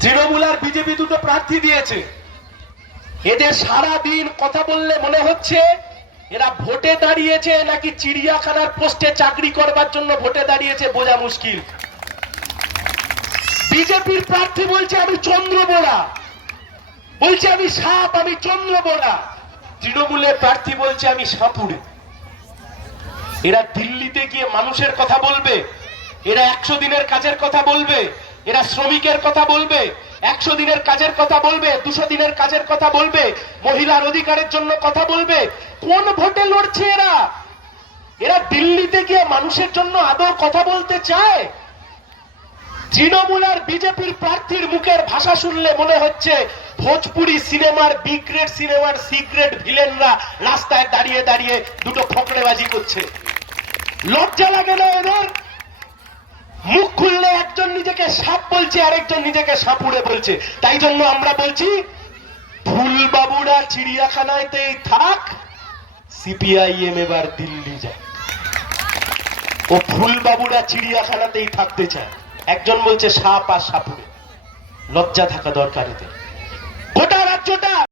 তৃণমূল আর BJP দুটো প্রার্থী দিয়েছে। এদের সারা দিন কথা বললে মনে হচ্ছে এরা ভোটে দাঁড়িয়েছে নাকি চিড়িয়াখানার পোস্টে চাকরি করবার জন্য ভোটে দাঁড়িয়েছে বোঝা মুশকিল। বিজেপির প্রার্থী বলছে, আমি চন্দ্র বোরা বলছে, আমি সাপ, আমি চন্দ্র বোরা তৃণমূলের প্রার্থী বলছে, আমি সাপুড়ে। এরা দিল্লিতে গিয়ে মানুষের কথা বলবে, এরা একশো দিনের কাজের কথা বলবে এরা শ্রমিকের কথা বলবে, একশো দিনের কাজের কথা বলবে, দুশো দিনের কাজের কথা বলবে, মহিলার অধিকারের জন্য কথা বলবে। কোন ভোটে লড়ছে এরা? এরা দিল্লিতে গিয়ে মানুষের জন্য আদৌ কথা বলতে চায়? তৃণমূল আর বিজেপির প্রার্থীর মুখের ভাষা শুনলে মনে হচ্ছে ভোজপুরি সিনেমার বি গ্রেড সিনেমার সিক্রেট ভিলেনরা রাস্তায় দাঁড়িয়ে দাঁড়িয়ে দুটো ফকড়েবাজি করছে। লজ্জা লাগে না এদের মুখ খুললে একজন নিজেকে সাপ বলছে আরেকজন নিজেকে সাপুড়ে বলছে। তাই জন্য আমরা বলছি ফুলবাবুরা চিড়িয়াখানাতেই থাক সিপিআইএম এবার দিল্লি যায়। ও ফুলবাবুরা চিড়িয়াখানাতেই থাকতে চায়। একজন বলছে, সাপ আর সাপুড়ে। লজ্জা থাকা দরকার এদের। গোটা